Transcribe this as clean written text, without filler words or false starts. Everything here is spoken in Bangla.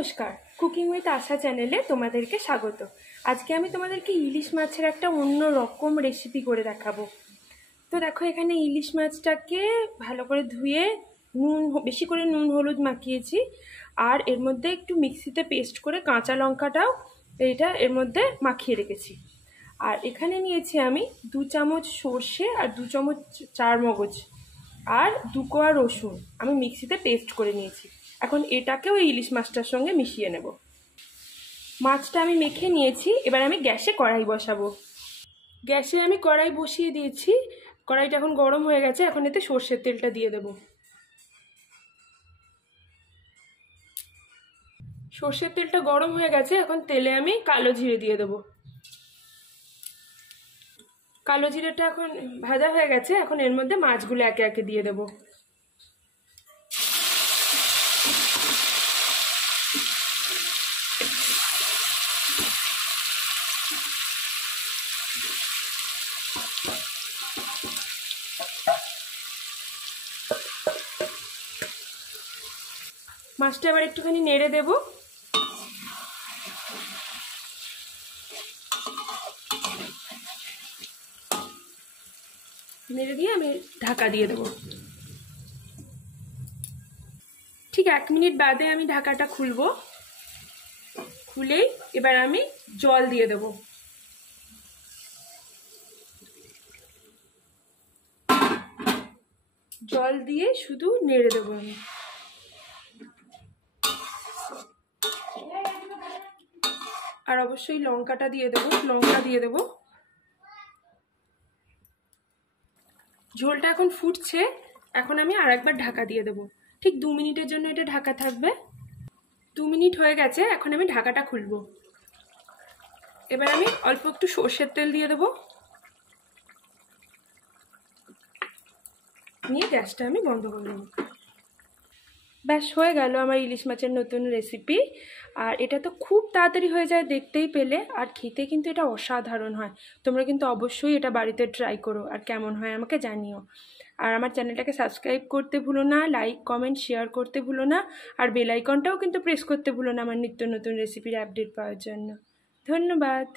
নমস্কার, কুকিং উইথ আশা চ্যানেলে তোমাদেরকে স্বাগত। আজকে আমি তোমাদেরকে ইলিশ মাছের একটা অন্য রকম রেসিপি করে দেখাবো। তো দেখো, এখানে ইলিশ মাছটাকে ভালো করে ধুয়ে বেশি করে নুন হলুদ মাখিয়েছি, আর এর মধ্যে একটু মিক্সিতে পেস্ট করে কাঁচা লঙ্কাটাও এর মধ্যে মাখিয়ে রেখেছি। আর এখানে নিয়েছি আমি 2 চামচ সর্ষে আর 2 চামচ চারমগজ আর 2 কোয়া রসুন আমি মিক্সিতে পেস্ট করে নিয়েছি। এখন এটাকেও ইলিশ মাছটার সঙ্গে মিশিয়ে নেব। মাছটা আমি মেখে নিয়েছি, এবার আমি গ্যাসে কড়াই বসাবো। গ্যাসে আমি কড়াই বসিয়ে দিয়েছি, কড়াইটা এখন গরম হয়ে গেছে। এখন এতে সর্ষের তেলটা দিয়ে দেব। সর্ষের তেলটা গরম হয়ে গেছে, এখন তেলে আমি কালো জিরে দিয়ে দেব। কালো জিরেটা এখন ভাজা হয়ে গেছে, এখন এর মধ্যে মাছগুলো একে একে দিয়ে দেব। মাছটা আবার একটুখানি নেড়ে দেব। নেড়ে দিয়ে আমি ঢাকা দিয়ে দেব। ঠিক 1 মিনিট বাদে আমি ঢাকাটা খুলবো। খুলেই এবার আমি জল দিয়ে দেব। জল দিয়ে শুধু নেড়ে দেবো আমি। আর অবশ্যই লঙ্কা দিয়ে দেবো। ঝোলটা এখন ফুটছে, এখন আমি আরেকবার ঢাকা দিয়ে দেবো। ঠিক 2 মিনিটের জন্য এটা ঢাকা থাকবে। 2 মিনিট হয়ে গেছে, এখন আমি ঢাকাটা খুলবো। এবার আমি অল্প একটু সর্ষের তেল দিয়ে দেবো, নিয়ে গ্যাসটা আমি বন্ধ করে দেবো। ব্যাস হয়ে গেল আমার ইলিশ মাছের নতুন রেসিপি। আর এটা তো খুব তাড়াতাড়ি হয়ে যায়, দেখতেই পেলে, আর খেতে কিন্তু এটা অসাধারণ হয়। তোমরা কিন্তু অবশ্যই এটা বাড়িতে ট্রাই করো, আর কেমন হয় আমাকে জানিও। আর আমার চ্যানেলটাকে সাবস্ক্রাইব করতে ভুলো না, লাইক কমেন্ট শেয়ার করতে ভুলো না, আর বেল আইকনটাও কিন্তু প্রেস করতে ভুলো না আমার নিত্য নতুন রেসিপির আপডেট পাওয়ার জন্য। ধন্যবাদ।